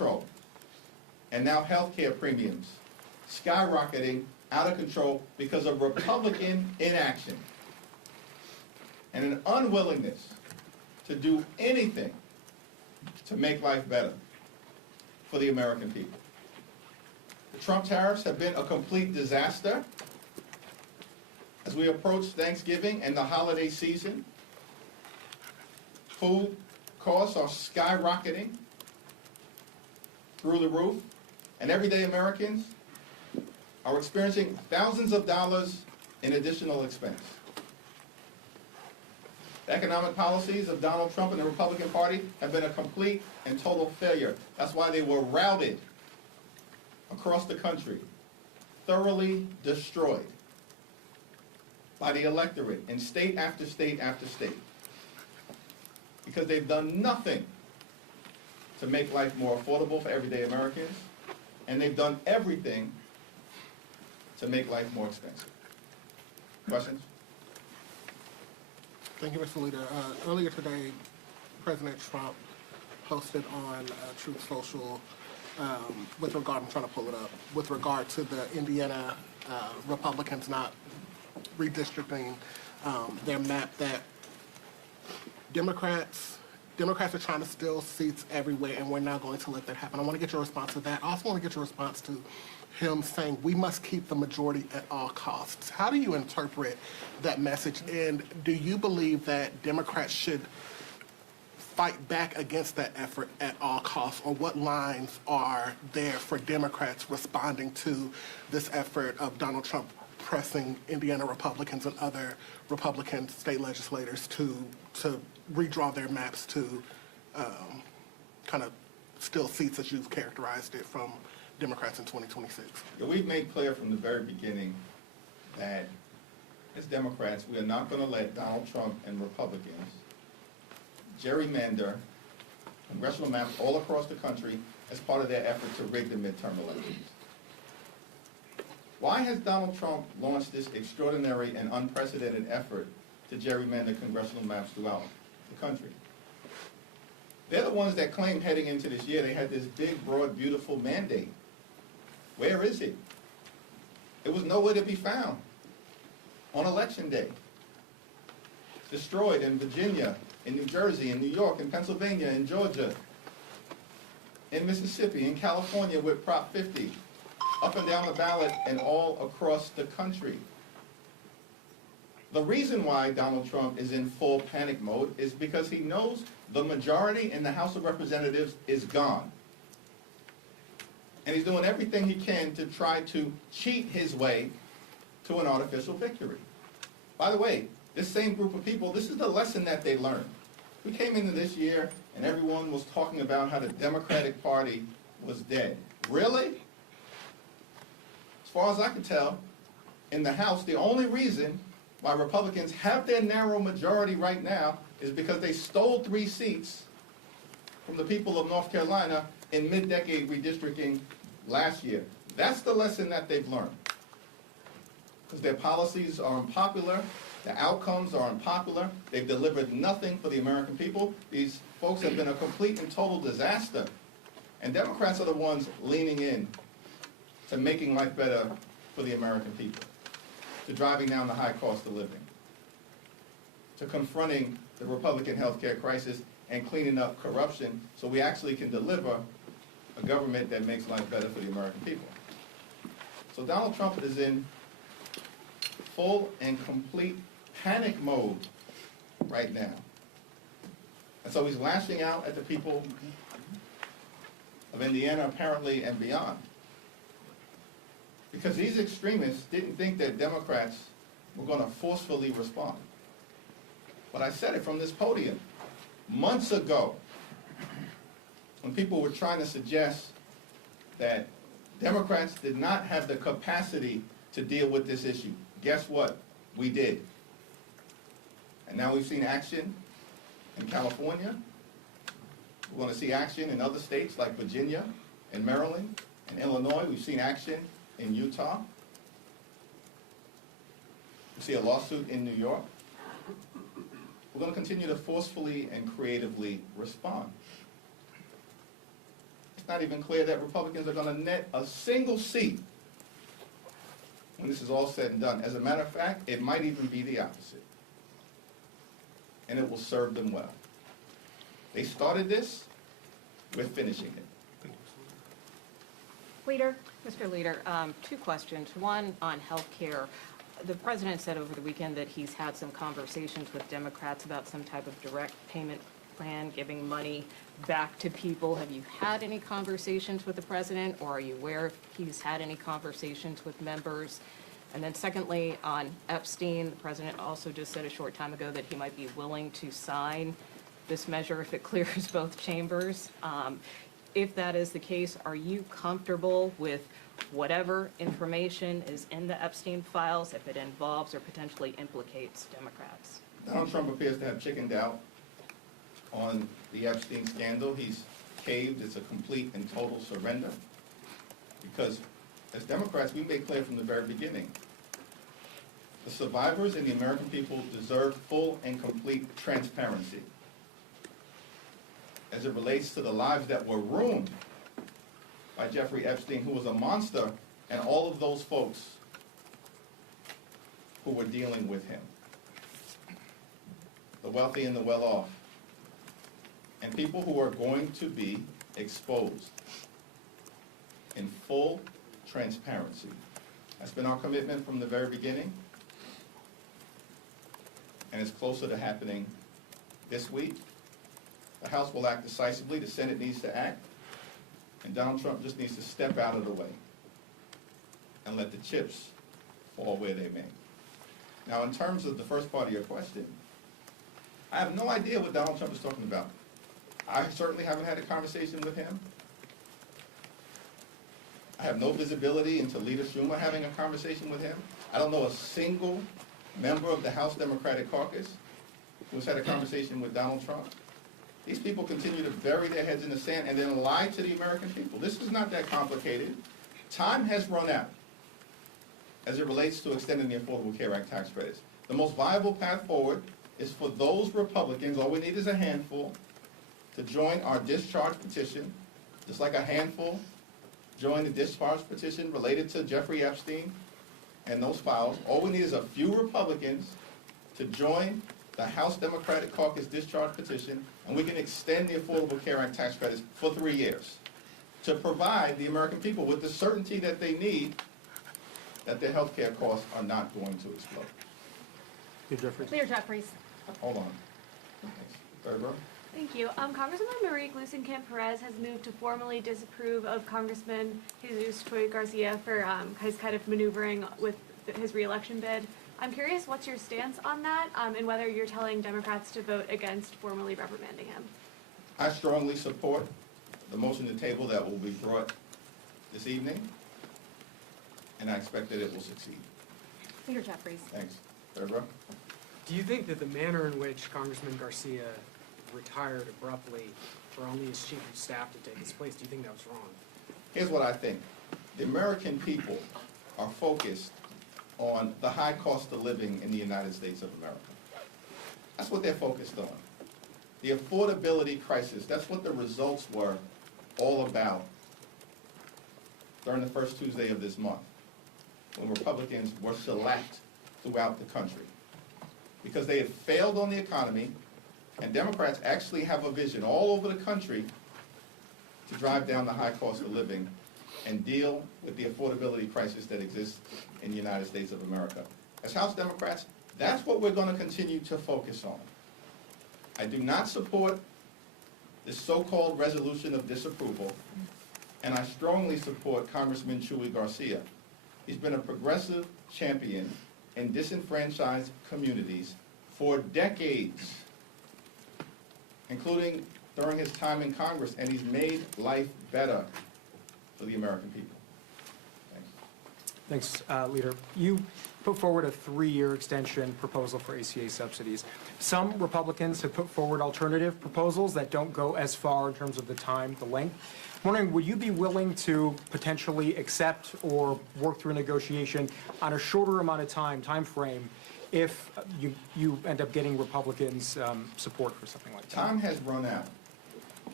control. And now healthcare premiums skyrocketing out of control because of Republican inaction and an unwillingness to do anything to make life better for the American people. The Trump tariffs have been a complete disaster. As we approach Thanksgiving and the holiday season, food costs are skyrocketing through the roof, and everyday Americans are experiencing thousands of dollars in additional expense. The economic policies of Donald Trump and the Republican Party have been a complete and total failure. That's why they were routed across the country, thoroughly destroyed by the electorate in state after state after state, because they've done nothing to make life more affordable for everyday Americans, and they've done everything to make life more expensive. Questions? Thank you, Mr. Leader. Earlier today, President Trump posted on Truth Social with regard, I'm trying to pull it up, with regard to the Indiana Republicans not redistricting their map, that Democrats are trying to steal seats everywhere, and we're not going to let that happen. I want to get your response to that. I also want to get your response to him saying we must keep the majority at all costs. How do you interpret that message, and do you believe that Democrats should fight back against that effort at all costs, or what lines are there for Democrats responding to this effort of Donald Trump pressing Indiana Republicans and other Republican state legislators to redraw their maps to kind of steal seats, as you've characterized it, from Democrats in 2026? Yeah, we've made clear from the very beginning that as Democrats, we are not going to let Donald Trump and Republicans gerrymander congressional maps all across the country as part of their effort to rig the midterm elections. Why has Donald Trump launched this extraordinary and unprecedented effort to gerrymander congressional maps throughout the country? They're the ones that claimed heading into this year they had this big, broad, beautiful mandate. Where is it? It was nowhere to be found on Election Day. Destroyed in Virginia, in New Jersey, in New York, in Pennsylvania, in Georgia, in Mississippi, in California with Prop 50, up and down the ballot and all across the country. The reason why Donald Trump is in full panic mode is because he knows the majority in the House of Representatives is gone. And he's doing everything he can to try to cheat his way to an artificial victory. By the way, this same group of people, this is the lesson that they learned. We came into this year and everyone was talking about how the Democratic Party was dead. Really? As far as I can tell, in the House, the only reason why Republicans have their narrow majority right now is because they stole 3 seats from the people of North Carolina in mid-decade redistricting last year. That's the lesson that they've learned. Because their policies are unpopular, the outcomes are unpopular, they've delivered nothing for the American people. These folks have been a complete and total disaster. And Democrats are the ones leaning in to making life better for the American people, to driving down the high cost of living, to confronting the Republican health care crisis and cleaning up corruption so we actually can deliver a government that makes life better for the American people. So Donald Trump is in full and complete panic mode right now. And so he's lashing out at the people of Indiana, apparently, and beyond. Because these extremists didn't think that Democrats were going to forcefully respond. But I said it from this podium months ago when people were trying to suggest that Democrats did not have the capacity to deal with this issue. Guess what? We did. And now we've seen action in California. We're going to see action in other states like Virginia and Maryland and Illinois. We've seen action in Utah. We see a lawsuit in New York. We're going to continue to forcefully and creatively respond. it's not even clear that Republicans are going to net a single seat when this is all said and done. As a matter of fact, it might even be the opposite. And it will serve them well. They started this, we're finishing it. Leader. Mr. Leader, two questions. One on health care. The president said over the weekend that he's had some conversations with Democrats about some type of direct payment plan, giving money back to people. Have you had any conversations with the president, or are you aware if he's had any conversations with members? And then secondly, on Epstein, the president also just said a short time ago that he might be willing to sign this measure if it clears both chambers. If that is the case, are you comfortable with whatever information is in the Epstein files if it involves or potentially implicates Democrats? Donald Trump appears to have chickened out on the Epstein scandal. He's caved. It's a complete and total surrender. Because as Democrats, we made clear from the very beginning, the survivors and the American people deserve full and complete transparency as it relates to the lives that were ruined by Jeffrey Epstein, who was a monster, and all of those folks who were dealing with him. The wealthy and the well-off. And people who are going to be exposed in full transparency. That's been our commitment from the very beginning. And it's closer to happening this week. The House will act decisively, the Senate needs to act, and Donald Trump just needs to step out of the way and let the chips fall where they may. Now, in terms of the first part of your question, I have no idea what Donald Trump is talking about. I certainly haven't had a conversation with him. I have no visibility into Leader Schumer having a conversation with him. I don't know a single member of the House Democratic Caucus who's had a conversation with Donald Trump. These people continue to bury their heads in the sand and then lie to the American people. This is not that complicated. Time has run out as it relates to extending the Affordable Care Act tax credits. The most viable path forward is for those Republicans, all we need is a handful, to join our discharge petition, just like a handful joined the discharge petition related to Jeffrey Epstein and those files. All we need is a few Republicans to join the House Democratic Caucus discharge petition, and we can extend the Affordable Care Act tax credits for 3 years to provide the American people with the certainty that they need that their health care costs are not going to explode. Leader Jeffries. Hold on. Thanks. Third row. Thank you. Congresswoman Marie Gluesenkamp-Perez has moved to formally disapprove of Congressman Jesus Troy Garcia for his kind of maneuvering with his reelection bid. I'm curious, what's your stance on that, and whether you're telling Democrats to vote against formally reprimanding him? I strongly support the motion to table that will be brought this evening, and I expect that it will succeed. Leader Jeffries. Thanks. Third row. Do you think that the manner in which Congressman Garcia retired abruptly for only his chief of staff to take his place, do you think that was wrong? Here's what I think. The American people are focused on the high cost of living in the United States of America. That's what they're focused on. The affordability crisis, that's what the results were all about during the first Tuesday of this month, when Republicans were select throughout the country. Because they had failed on the economy, and Democrats actually have a vision all over the country to drive down the high cost of living and deal with the affordability crisis that exists in the United States of America. As House Democrats, that's what we're going to continue to focus on. I do not support this so-called resolution of disapproval, and I strongly support Congressman Chuy Garcia. He's been a progressive champion in disenfranchised communities for decades, including during his time in Congress, and he's made life better for the American people. Thanks. Thanks, Leader. You put forward a 3-year extension proposal for ACA subsidies. Some Republicans have put forward alternative proposals that don't go as far in terms of the time, the length. I'm wondering, would you be willing to potentially accept or work through a negotiation on a shorter amount of time frame, if you end up getting Republicans' support for something like that? Time has run out.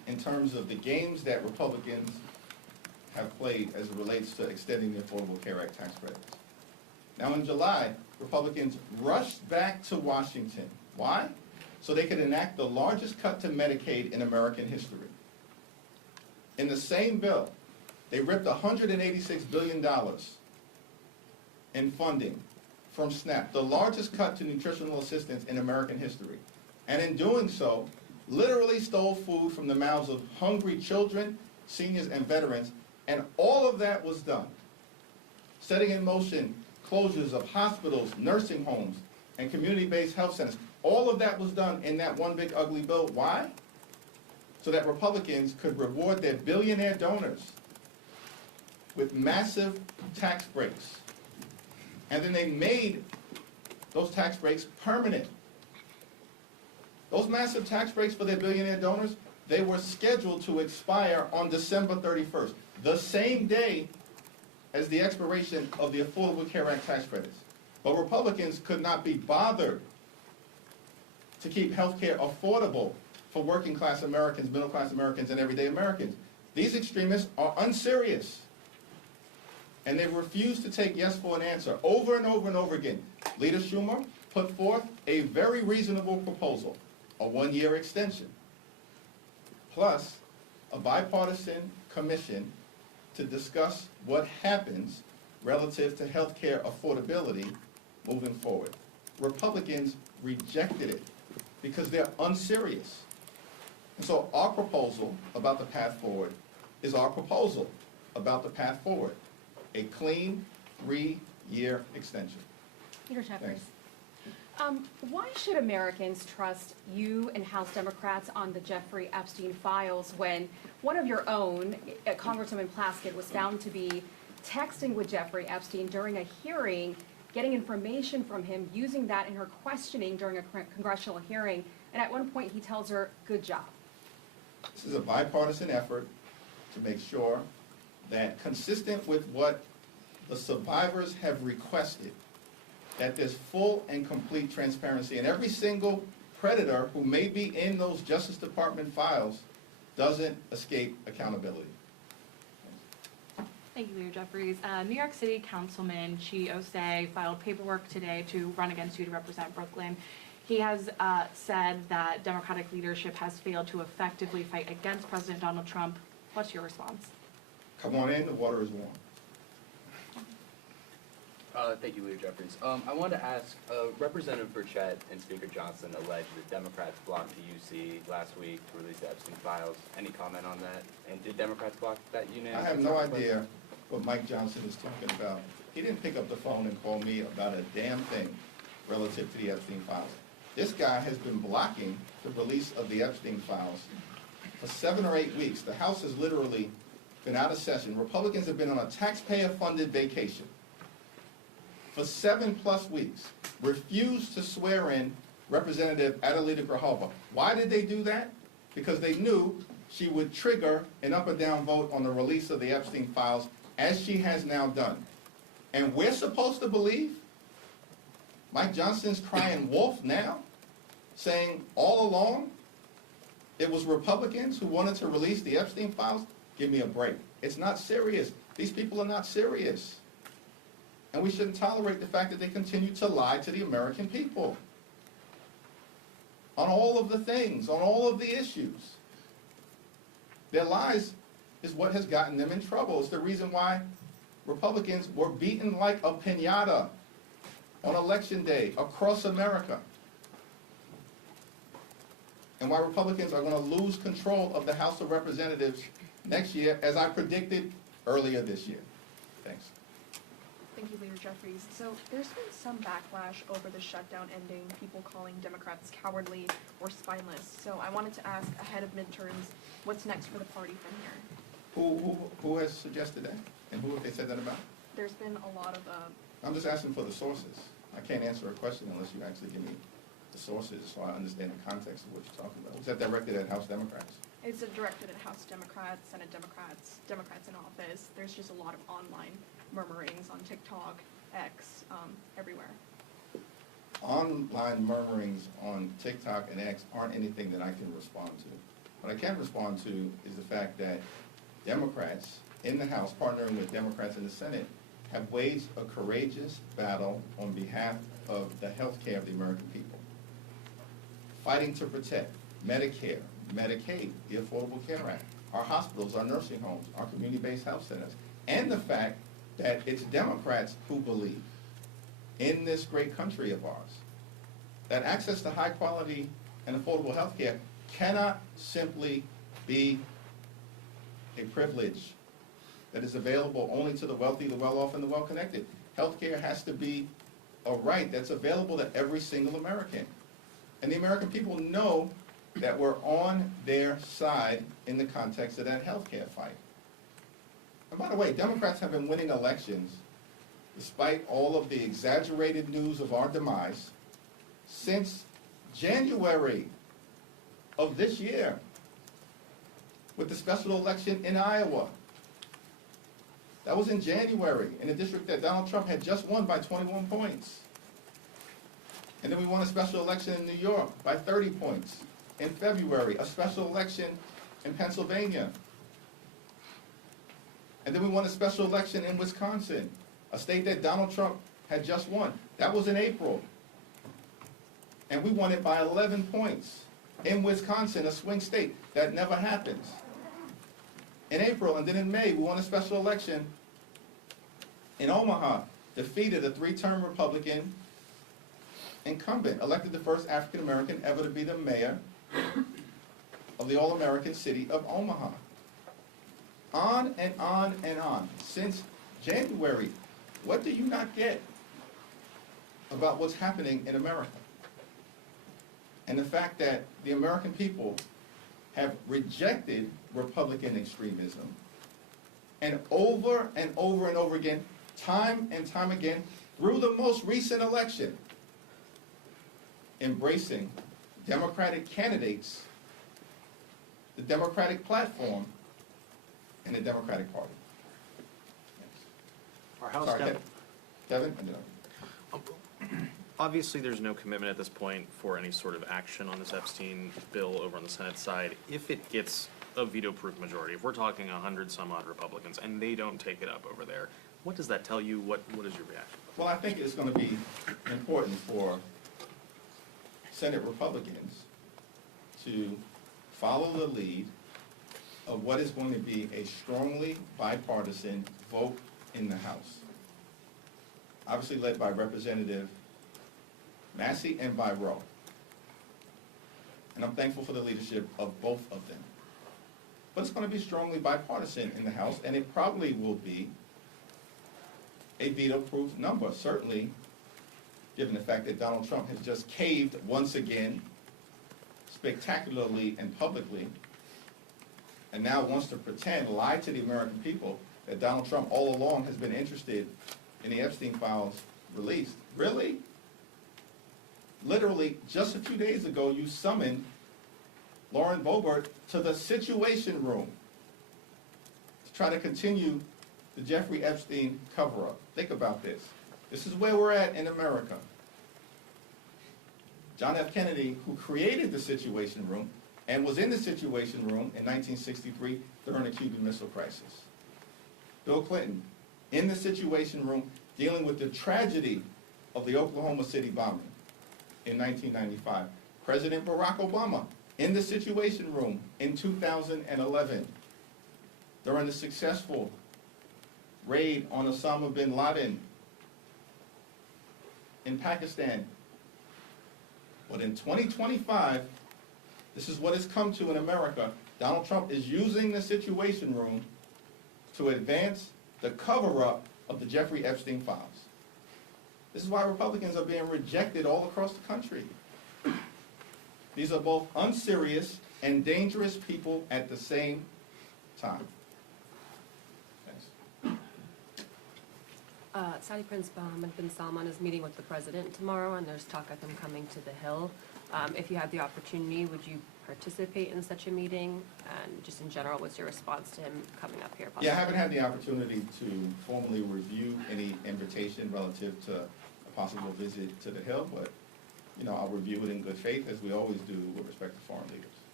in terms of the games that Republicans have played as it relates to extending the Affordable Care Act tax credits. Now in July, Republicans rushed back to Washington. Why? So they could enact the largest cut to Medicaid in American history. In the same bill, they ripped $186 billion in funding from SNAP, the largest cut to nutritional assistance in American history. And in doing so, literally stole food from the mouths of hungry children, seniors, and veterans, and all of that was done, setting in motion closures of hospitals, nursing homes, and community-based health centers. All of that was done in that one big ugly bill. Why? So that Republicans could reward their billionaire donors with massive tax breaks. And then they made those tax breaks permanent. Those massive tax breaks for their billionaire donors, they were scheduled to expire on December 31st, the same day as the expiration of the Affordable Care Act tax credits. But Republicans could not be bothered to keep health care affordable for working class Americans, middle class Americans, and everyday Americans. These extremists are unserious. And they refuse to take yes for an answer over and over and over again. Leader Schumer put forth a very reasonable proposal, a 1-year extension, plus a bipartisan commission to discuss what happens relative to health care affordability moving forward. Republicans rejected it because they're unserious. And so our proposal about the path forward is our proposal about the path forward. A clean 3-year extension. Leader Jeffries. Why should Americans trust you and House Democrats on the Jeffrey Epstein files when one of your own, Congresswoman Plaskett, was found to be texting with Jeffrey Epstein during a hearing, getting information from him, using that in her questioning during a congressional hearing, and at one point he tells her, "Good job." This is a bipartisan effort to make sure that, consistent with what the survivors have requested, that there's full and complete transparency, and every single predator who may be in those Justice Department files doesn't escape accountability. Thank you, Leader Jeffries. New York City Councilman Chi Ossé filed paperwork today to run against you to represent Brooklyn. He has said that Democratic leadership has failed to effectively fight against President Donald Trump. What's your response? Come on in, the water is warm. Thank you, Leader Jeffries. I wanted to ask, Representative Burchett and Speaker Johnson alleged that Democrats blocked the UC last week to release the Epstein files. Any comment on that? And did Democrats block that unanimous? I have no idea what Mike Johnson is talking about. He didn't pick up the phone and call me about a damn thing relative to the Epstein files. This guy has been blocking the release of the Epstein files for 7 or 8 weeks. The House has literally been out of session. Republicans have been on a taxpayer-funded vacation for 7+ weeks, refused to swear in Representative Adelita Grijalva. Why did they do that? Because they knew she would trigger an up or down vote on the release of the Epstein files, as she has now done. And we're supposed to believe Mike Johnson's crying wolf now, saying all along it was Republicans who wanted to release the Epstein files? Give me a break. It's not serious. These people are not serious. And we shouldn't tolerate the fact that they continue to lie to the American people on all of the things, on all of the issues. Their lies is what has gotten them in trouble. It's the reason why Republicans were beaten like a piñata on Election Day across America. And why Republicans are going to lose control of the House of Representatives next year, as I predicted earlier this year. Thanks. Thank you, Leader Jeffries. So there's been some backlash over the shutdown ending, people calling Democrats cowardly or spineless. So I wanted to ask, ahead of midterms, what's next for the party from here? Who has suggested that? And who have they said that about? There's been a lot of, I'm just asking for the sources. I can't answer a question unless you actually give me the sources so I understand the context of what you're talking about. Was that directed at House Democrats? it's directed at House Democrats, Senate Democrats, Democrats in office. There's just a lot of online murmurings on TikTok, X, everywhere. Online murmurings on TikTok and X aren't anything that I can respond to. What I can respond to is the fact that Democrats in the House, partnering with Democrats in the Senate, have waged a courageous battle on behalf of the health care of the American people, fighting to protect Medicare, Medicaid, the Affordable Care Act, our hospitals, our nursing homes, our community-based health centers, and the fact that it's Democrats who believe in this great country of ours that access to high-quality and affordable health care cannot simply be a privilege that is available only to the wealthy, the well-off, and the well-connected. Healthcare has to be a right that's available to every single American. And the American people know that we're on their side in the context of that healthcare fight. And by the way, Democrats have been winning elections despite all of the exaggerated news of our demise since January of this year with the special election in Iowa. That was in January, in a district that Donald Trump had just won by 21 points. And then we won a special election in New York by 30 points. In February, a special election in Pennsylvania. And then we won a special election in Wisconsin, a state that Donald Trump had just won. That was in April. And we won it by 11 points. In Wisconsin, a swing state. That never happens. In April, and then in May, we won a special election in Omaha, defeated a 3-term Republican incumbent, elected the first African-American ever to be the mayor of the all-American city of Omaha. On and on and on. Since January, what do you not get about what's happening in America? And the fact that the American people have rejected Republican extremism, and over and over and over again, time and time again, through the most recent election, embracing Democratic candidates, the Democratic platform, and the Democratic Party. Our House Sorry, Devin? Obviously, there's no commitment at this point for any sort of action on this Epstein bill over on the Senate side. If it gets a veto-proof majority, if we're talking 100-some-odd Republicans and they don't take it up over there, what does that tell you? What is your reaction? Well, I think it's going to be important for Senate Republicans to follow the lead of what is going to be a strongly bipartisan vote in the House. Obviously led by Representative Massey and by Rowe. And I'm thankful for the leadership of both of them. But it's going to be strongly bipartisan in the House, and it probably will be a veto-proof number, certainly given the fact that Donald Trump has just caved once again, spectacularly and publicly, and now wants to pretend, lie to the American people, that Donald Trump all along has been interested in the Epstein files released. Really? Literally, just a few days ago, you summoned Lauren Boebert to the Situation Room to try to continue the Jeffrey Epstein cover-up. Think about this. This is where we're at in America. John F. Kennedy, who created the Situation Room and was in the Situation Room in 1963 during the Cuban Missile Crisis. Bill Clinton, in the Situation Room, dealing with the tragedy of the Oklahoma City bombing in 1995. President Barack Obama, in the Situation Room in 2011, during the successful raid on Osama bin Laden in Pakistan. But in 2025, this is what it's come to in America. Donald Trump is using the Situation Room to advance the cover-up of the Jeffrey Epstein files. This is why Republicans are being rejected all across the country. These are both unserious and dangerous people at the same time. Saudi Prince Mohammed bin Salman is meeting with the president tomorrow, and there's talk of him coming to the Hill. If you had the opportunity, would you participate in such a meeting? And just in general, what's your response to him coming up here? Possibly? Yeah, I haven't had the opportunity to formally review any invitation relative to a possible visit to the Hill, but I'll review it in good faith, as we always do with respect to foreign leaders.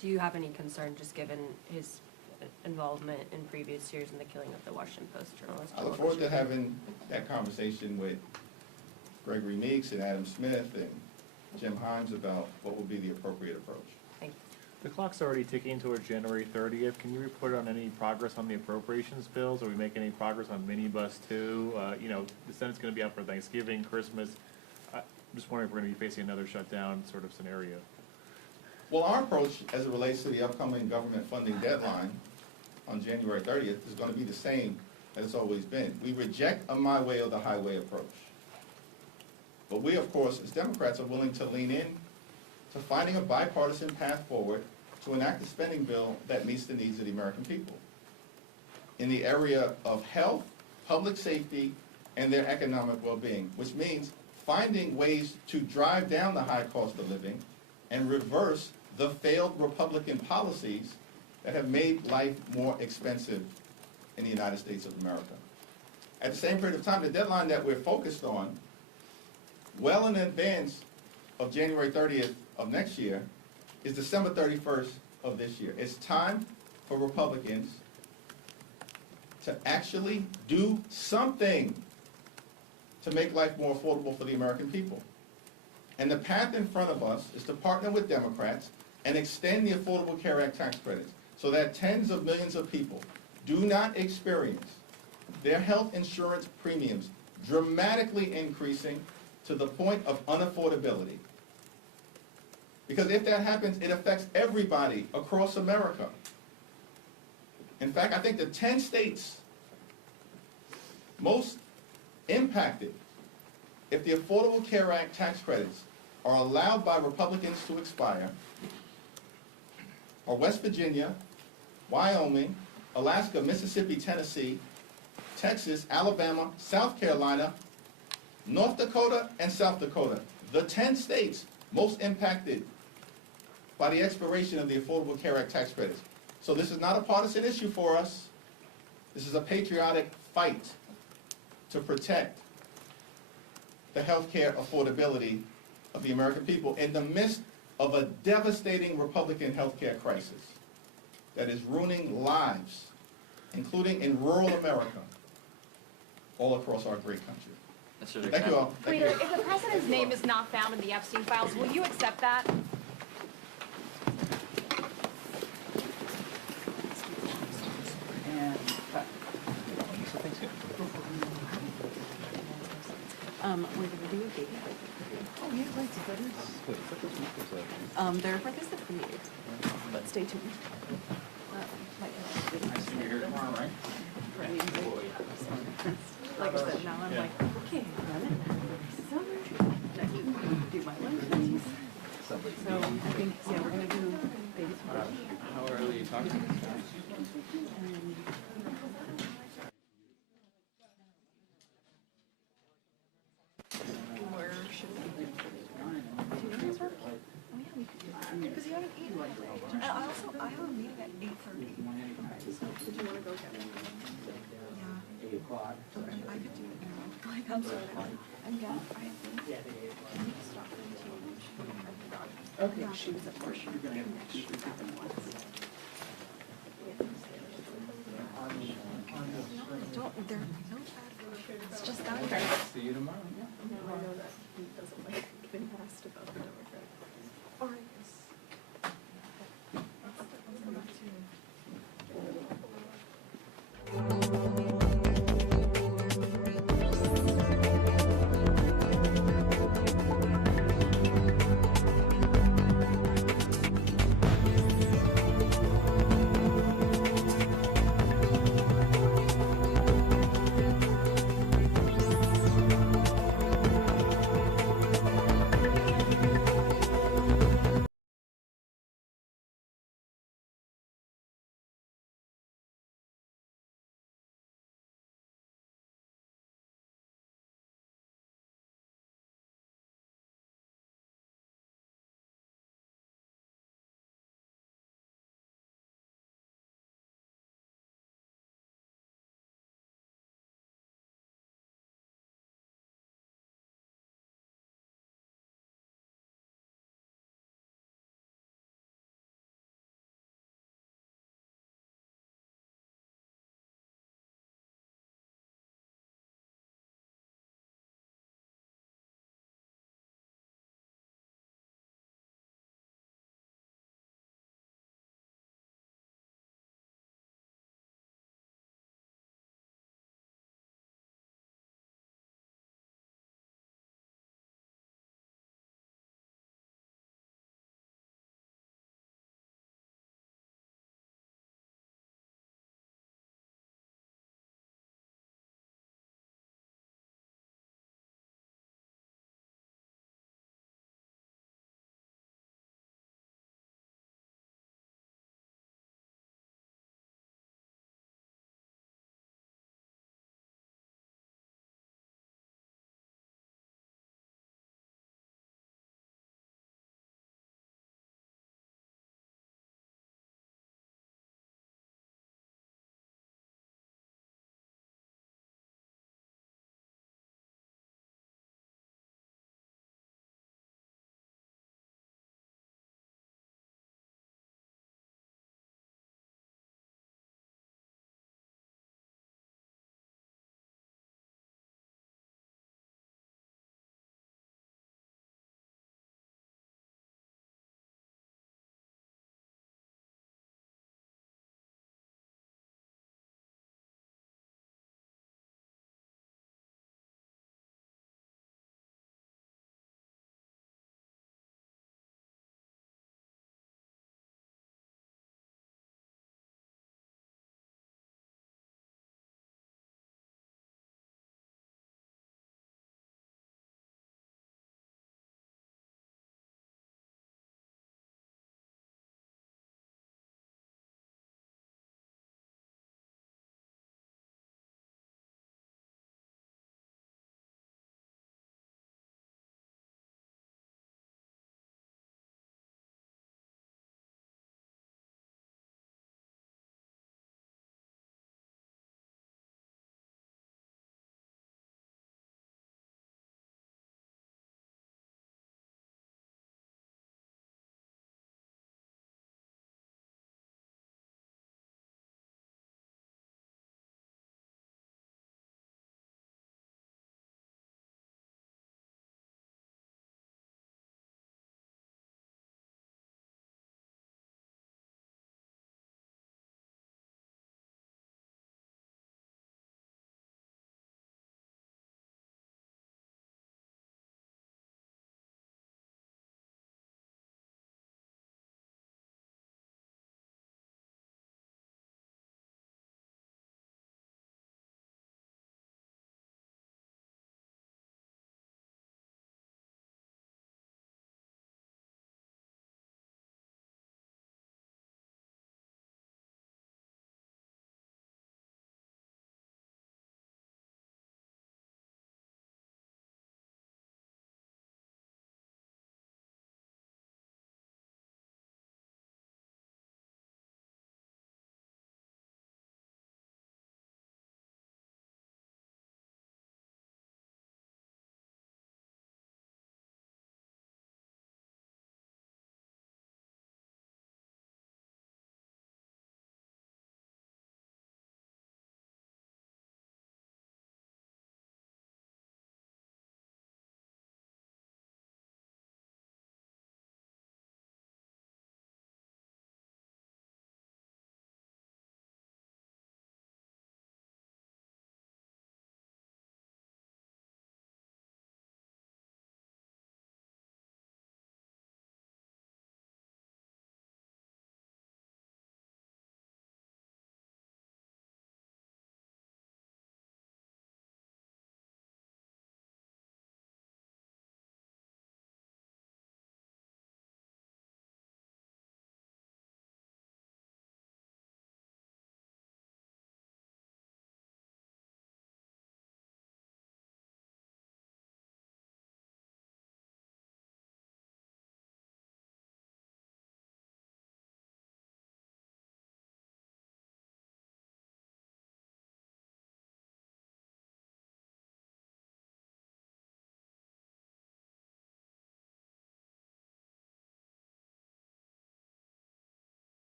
Do you have any concern, just given his involvement in previous years in the killing of the Washington Post journalist? I look forward to having that conversation with Gregory Meeks and Adam Smith and Jim Himes about what would be the appropriate approach. Thank you. The clock's already ticking towards January 30th. Can you report on any progress on the appropriations bills? Are we making any progress on minibus 2? You know, the Senate's going to be out for Thanksgiving, Christmas. I'm just wondering if we're going to be facing another shutdown sort of scenario. Well, our approach as it relates to the upcoming government funding deadline on January 30th is going to be the same as it's always been. We reject a my way or the highway approach. But we, of course, as Democrats, are willing to lean in to finding a bipartisan path forward to enact a spending bill that meets the needs of the American people in the area of health, public safety, and their economic well-being, which means finding ways to drive down the high cost of living and reverse the failed Republican policies that have made life more expensive in the United States of America. At the same period of time, the deadline that we're focused on, well in advance of January 30th of next year, is December 31st of this year. It's time for Republicans to actually do something to make life more affordable for the American people. And the path in front of us is to partner with Democrats and extend the Affordable Care Act tax credits so that tens of millions of people do not experience their health insurance premiums dramatically increasing to the point of unaffordability. Because if that happens, it affects everybody across America. In fact, I think the 10 states most impacted if the Affordable Care Act tax credits are allowed by Republicans to expire are West Virginia, Wyoming, Alaska, Mississippi, Tennessee, Texas, Alabama, South Carolina, North Dakota, and South Dakota. The 10 states most impacted by the expiration of the Affordable Care Act tax credits. So this is not a partisan issue for us. This is a patriotic fight to protect the health care affordability of the American people in the midst of a devastating Republican health care crisis that is ruining lives, including in rural America, all across our great country. Thank you all. Thank you. Leader, if the president's name is not found in the Epstein files, will you accept that? We're gonna do a date. Oh, yeah, right, they're for this meeting, but stay tuned. You're here tomorrow, right? Like I said, now I'm like, okay, summer, do my lunch. So I think, yeah, we're gonna do baby tomorrow. How early are you talking? Where should we do? Do you know his work? Oh yeah, we could do that. Because you haven't eaten. And I have a meeting at 8:30. So did you want to go get it? Yeah. 8 o'clock. I could do it now. Like, I'm sorry. And yeah, I think I need to stop for lunch. I forgot. Okay, she was at work. Don't, there are no bad words. It's just that. See you tomorrow. I know that he doesn't like getting asked about the Democrat. Or I guess. Let's go back to.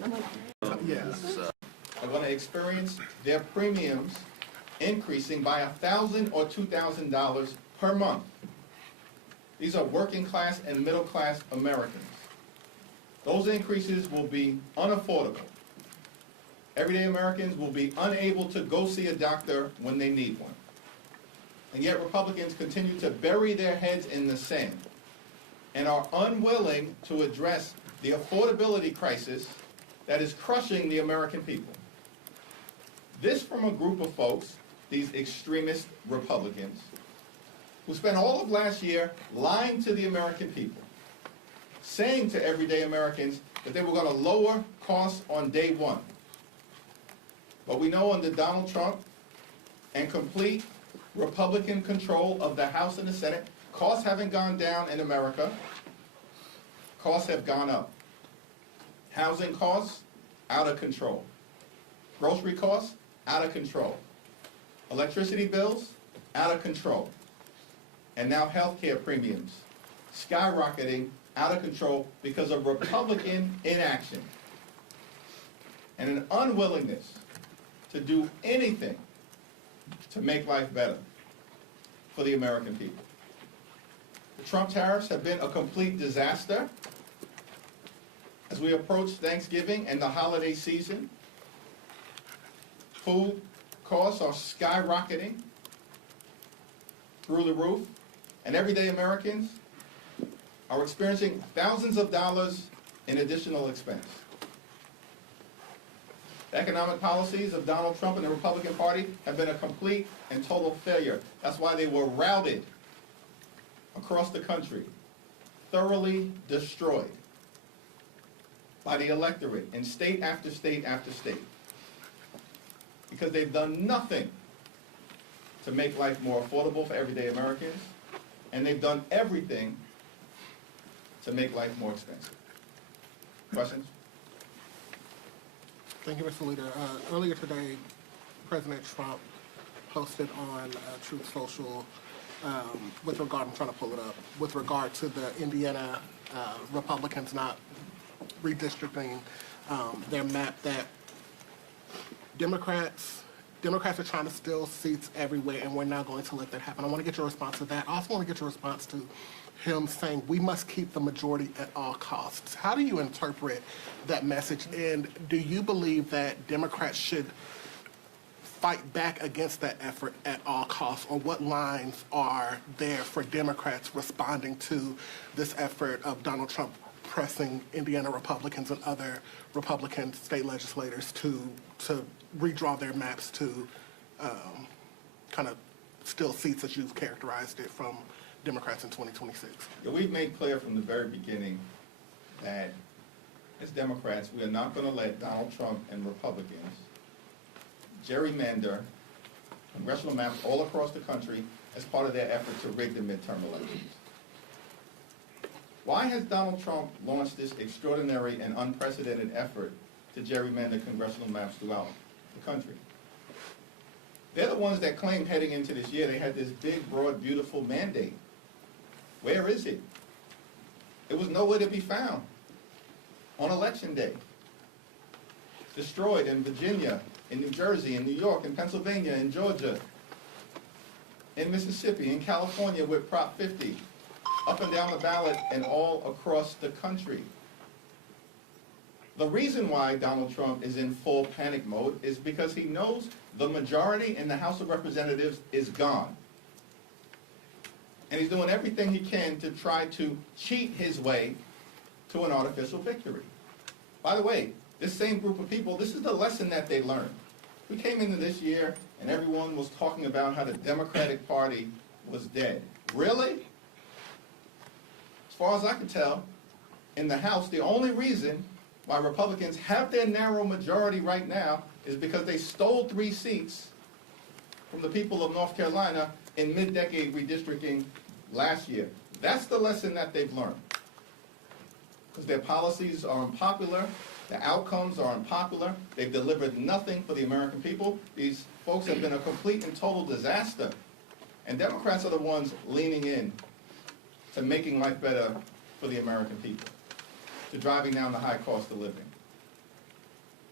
Yes. are going to experience their premiums increasing by $1,000 or $2,000 per month. These are working class and middle class Americans. Those increases will be unaffordable. Everyday Americans will be unable to go see a doctor when they need one. And yet Republicans continue to bury their heads in the sand and are unwilling to address the affordability crisis that is crushing the American people. This from a group of folks, these extremist Republicans, who spent all of last year lying to the American people, saying to everyday Americans that they were going to lower costs on day one. But we know under Donald Trump and complete Republican control of the House and the Senate, costs haven't gone down in America, costs have gone up. Housing costs, out of control. Grocery costs, out of control. Electricity bills, out of control. And now healthcare premiums, skyrocketing, out of control because of Republican inaction and an unwillingness to do anything to make life better for the American people. The Trump tariffs have been a complete disaster. As we approach Thanksgiving and the holiday season, food costs are skyrocketing through the roof, and everyday Americans are experiencing thousands of dollars in additional expense. The economic policies of Donald Trump and the Republican Party have been a complete and total failure. That's why they were routed across the country, thoroughly destroyed by the electorate in state after state after state, because they've done nothing to make life more affordable for everyday Americans, and they've done everything to make life more expensive. Questions? Thank you, Mr. Leader. Earlier today, President Trump posted on Truth Social with regard, I'm trying to pull it up, with regard to the Indiana Republicans not redistricting their map, that Democrats are trying to steal seats everywhere, and we're not going to let that happen. I want to get your response to that. I also want to get your response to him saying we must keep the majority at all costs. How do you interpret that message, and do you believe that Democrats should fight back against that effort at all costs, or what lines are there for Democrats responding to this effort of Donald Trump pressing Indiana Republicans and other Republican state legislators to redraw their maps to kind of steal seats, as you've characterized it, from Democrats in 2026? Yeah, we've made clear from the very beginning that as Democrats, we are not going to let Donald Trump and Republicans gerrymander congressional maps all across the country as part of their effort to rig the midterm elections. Why has Donald Trump launched this extraordinary and unprecedented effort to gerrymander congressional maps throughout the country? They're the ones that claimed heading into this year they had this big, broad, beautiful mandate. Where is it? It was nowhere to be found on Election Day. Destroyed in Virginia, in New Jersey, in New York, in Pennsylvania, in Georgia, in Mississippi, in California with Prop 50, up and down the ballot and all across the country. The reason why Donald Trump is in full panic mode is because he knows the majority in the House of Representatives is gone. And he's doing everything he can to try to cheat his way to an artificial victory. By the way, this same group of people, this is the lesson that they learned. We came into this year and everyone was talking about how the Democratic Party was dead. Really? As far as I can tell, in the House, the only reason why Republicans have their narrow majority right now is because they stole 3 seats from the people of North Carolina in mid-decade redistricting last year. That's the lesson that they've learned. Because their policies are unpopular, the outcomes are unpopular, they've delivered nothing for the American people. These folks have been a complete and total disaster. And Democrats are the ones leaning in to making life better for the American people, to driving down the high cost of living.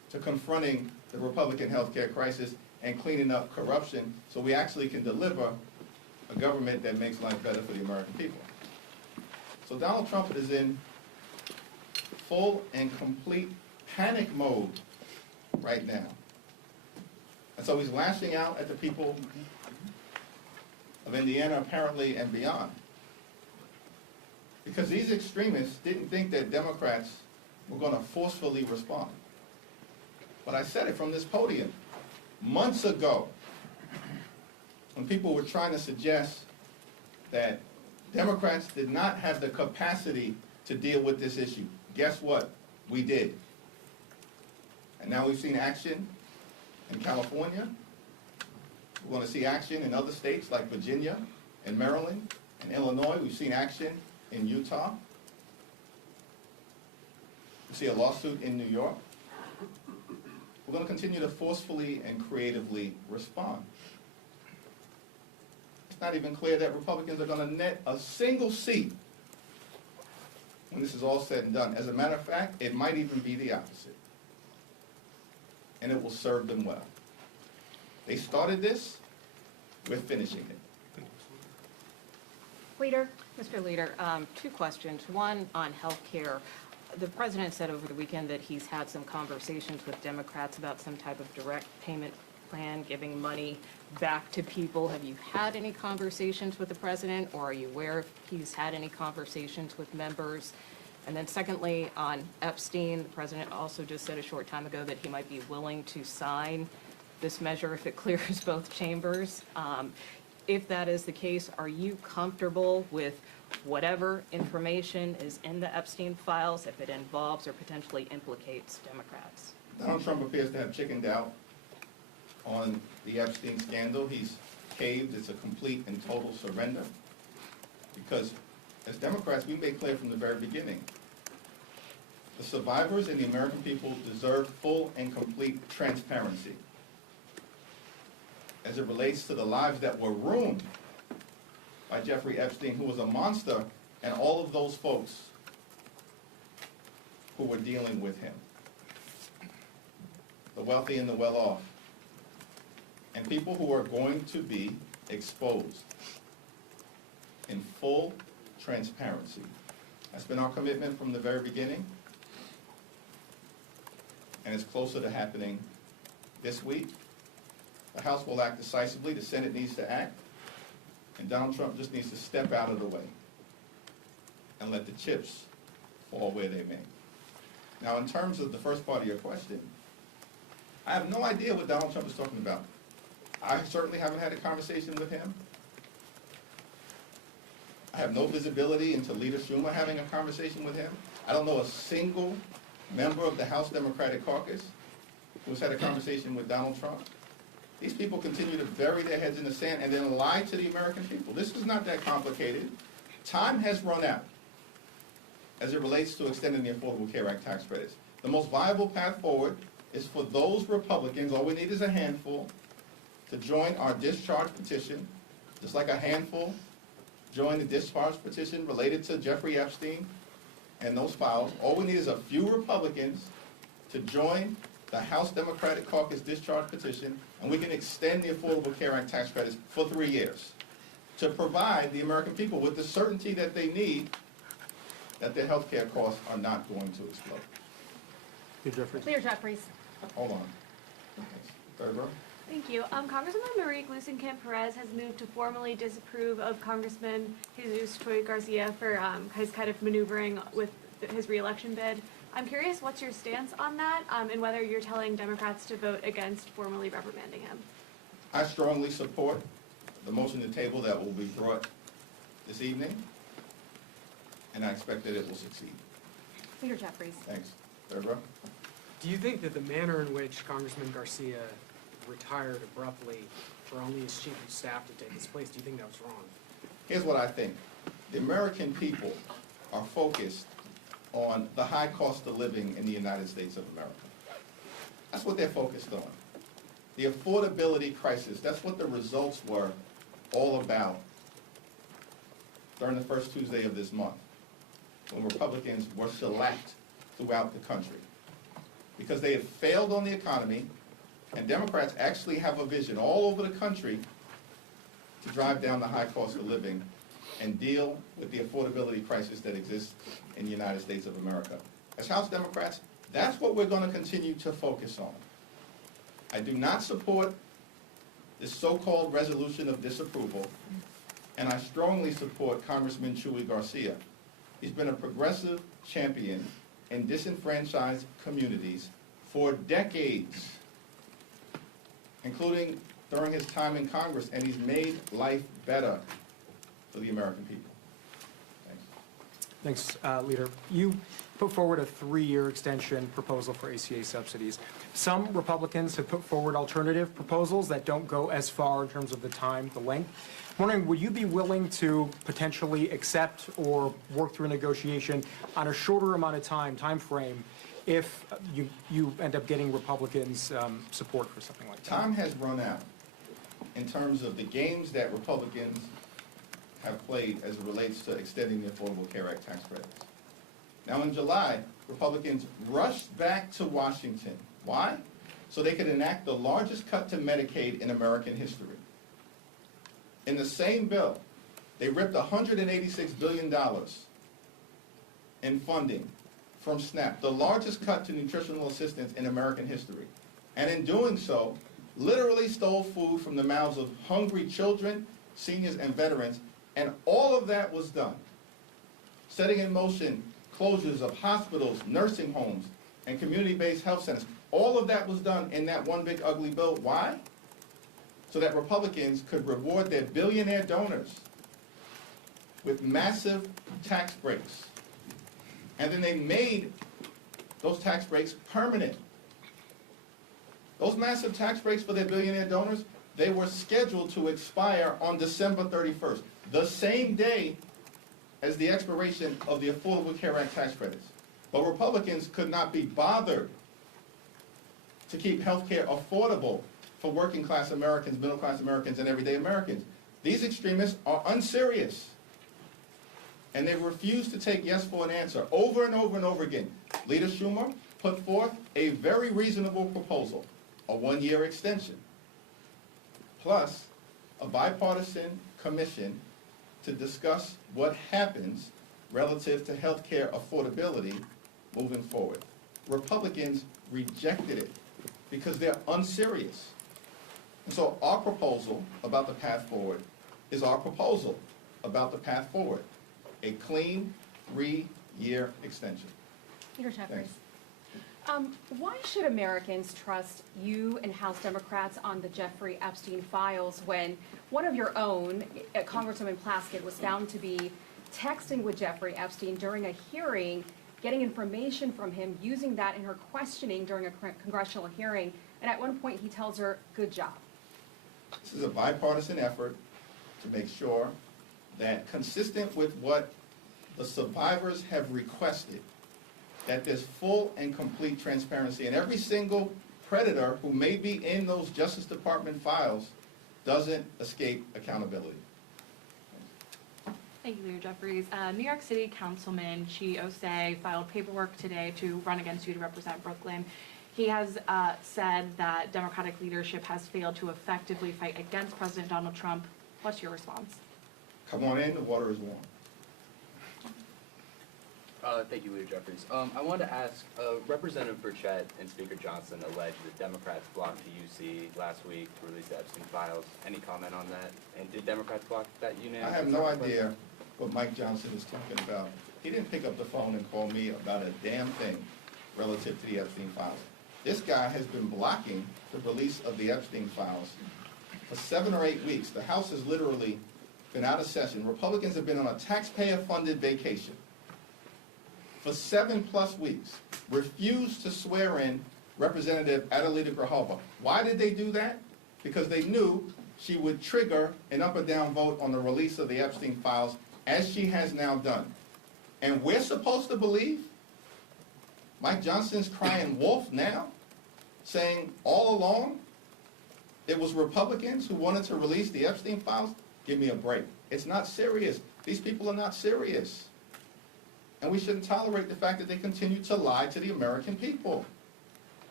to confronting the Republican healthcare crisis and cleaning up corruption so we actually can deliver a government that makes life better for the American people. So Donald Trump is in full and complete panic mode right now. And so he's lashing out at the people of Indiana, apparently, and beyond. Because these extremists didn't think that Democrats were going to forcefully respond. But I said it from this podium months ago when people were trying to suggest that Democrats did not have the capacity to deal with this issue. Guess what? We did. And now we've seen action in California. We're going to see action in other states like Virginia and Maryland and Illinois. We've seen action in Utah. We see a lawsuit in New York. We're going to continue to forcefully and creatively respond. It's not even clear that Republicans are going to net a single seat when this is all said and done. As a matter of fact, it might even be the opposite. And it will serve them well. They started this, we're finishing it. Leader? Mr. Leader, two questions. One on health care. The president said over the weekend that he's had some conversations with Democrats about some type of direct payment plan, giving money back to people. Have you had any conversations with the president, or are you aware if he's had any conversations with members? And then secondly, on Epstein, the president also just said a short time ago that he might be willing to sign this measure if it clears both chambers. If that is the case, are you comfortable with whatever information is in the Epstein files if it involves or potentially implicates Democrats? Donald Trump appears to have chickened out on the Epstein scandal. He's caved. It's a complete and total surrender. Because as Democrats, we made clear from the very beginning, the survivors and the American people deserve full and complete transparency as it relates to the lives that were ruined by Jeffrey Epstein, who was a monster, and all of those folks who were dealing with him. The wealthy and the well-off. And people who are going to be exposed in full transparency. That's been our commitment from the very beginning. And it's closer to happening this week. The House will act decisively. The Senate needs to act. And Donald Trump just needs to step out of the way and let the chips fall where they may. Now, in terms of the first part of your question, I have no idea what Donald Trump is talking about. I certainly haven't had a conversation with him. I have no visibility into Leader Schumer having a conversation with him. I don't know a single member of the House Democratic Caucus who's had a conversation with Donald Trump. These people continue to bury their heads in the sand and then lie to the American people. This is not that complicated. Time has run out as it relates to extending the Affordable Care Act tax credits. The most viable path forward is for those Republicans, all we need is a handful, to join our discharge petition, just like a handful joined the discharge petition related to Jeffrey Epstein and those files. All we need is a few Republicans to join the House Democratic Caucus discharge petition, and we can extend the Affordable Care Act tax credits for 3 years to provide the American people with the certainty that they need that their health care costs are not going to explode. Leader Jeffries. Hold on. Third row. Thank you. Congresswoman Marie Gluesenkamp-Perez has moved to formally disapprove of Congressman Jesus Troy Garcia for his kind of maneuvering with his reelection bid. I'm curious what's your stance on that and whether you're telling Democrats to vote against formally reprimanding him. I strongly support the motion to table that will be brought this evening, and I expect that it will succeed. Leader Jeffries. Thanks. Third row. Do you think that the manner in which Congressman Garcia retired abruptly for only his chief of staff to take his place, do you think that was wrong? Here's what I think. The American people are focused on the high cost of living in the United States of America. That's what they're focused on. The affordability crisis, that's what the results were all about during the first Tuesday of this month, when Republicans were shellacked throughout the country. because they have failed on the economy, and Democrats actually have a vision all over the country to drive down the high cost of living and deal with the affordability crisis that exists in the United States of America. As House Democrats, that's what we're going to continue to focus on. I do not support this so-called resolution of disapproval, and I strongly support Congressman Chuy Garcia. He's been a progressive champion in disenfranchised communities for decades, including during his time in Congress, and he's made life better for the American people. Thanks. Thanks, Leader. You put forward a 3-year extension proposal for ACA subsidies. Some Republicans have put forward alternative proposals that don't go as far in terms of the time, the length. I'm wondering, would you be willing to potentially accept or work through a negotiation on a shorter amount of time frame, if you end up getting Republicans' support for something like that? Time has run out in terms of the games that Republicans have played as it relates to extending the Affordable Care Act tax credits. Now in July, Republicans rushed back to Washington. Why? So they could enact the largest cut to Medicaid in American history. In the same bill, they ripped $186 billion in funding from SNAP, the largest cut to nutritional assistance in American history. And in doing so, literally stole food from the mouths of hungry children, seniors, and veterans. And all of that was done, setting in motion closures of hospitals, nursing homes, and community-based health centers. All of that was done in that one big ugly bill. Why? So that Republicans could reward their billionaire donors with massive tax breaks. And then they made those tax breaks permanent. Those massive tax breaks for their billionaire donors, they were scheduled to expire on December 31st, the same day as the expiration of the Affordable Care Act tax credits. But Republicans could not be bothered to keep health care affordable for working class Americans, middle class Americans, and everyday Americans. These extremists are unserious. And they refuse to take yes for an answer over and over and over again. Leader Schumer put forth a very reasonable proposal, a 1-year extension, plus a bipartisan commission to discuss what happens relative to health care affordability moving forward. Republicans rejected it because they're unserious. And so our proposal about the path forward is our proposal about the path forward. A clean 3-year extension. Leader Jeffries. Thanks. Why should Americans trust you and House Democrats on the Jeffrey Epstein files when one of your own, Congresswoman Plaskett, was found to be texting with Jeffrey Epstein during a hearing, getting information from him, using that in her questioning during a congressional hearing, and at one point he tells her, "Good job." This is a bipartisan effort to make sure that, consistent with what the survivors have requested, that there's full and complete transparency, and every single predator who may be in those Justice Department files doesn't escape accountability. Thank you, Leader Jeffries. New York City Councilman Chi Ossé filed paperwork today to run against you to represent Brooklyn. He has said that Democratic leadership has failed to effectively fight against President Donald Trump. What's your response? Come on in, the water is warm. Thank you, Leader Jeffries. I wanted to ask, Representative Burchett and Speaker Johnson alleged that Democrats blocked the UC last week to release the Epstein files. Any comment on that? And did Democrats block that unanimous? I have no idea what Mike Johnson is talking about. He didn't pick up the phone and call me about a damn thing relative to the Epstein files. This guy has been blocking the release of the Epstein files for 7 or 8 weeks. The House has literally been out of session. Republicans have been on a taxpayer-funded vacation for 7+ weeks, refused to swear in Representative Adelita Grijalva. Why did they do that? Because they knew she would trigger an up or down vote on the release of the Epstein files, as she has now done. And we're supposed to believe Mike Johnson's crying wolf now, saying all along it was Republicans who wanted to release the Epstein files? Give me a break. It's not serious. These people are not serious. And we shouldn't tolerate the fact that they continue to lie to the American people.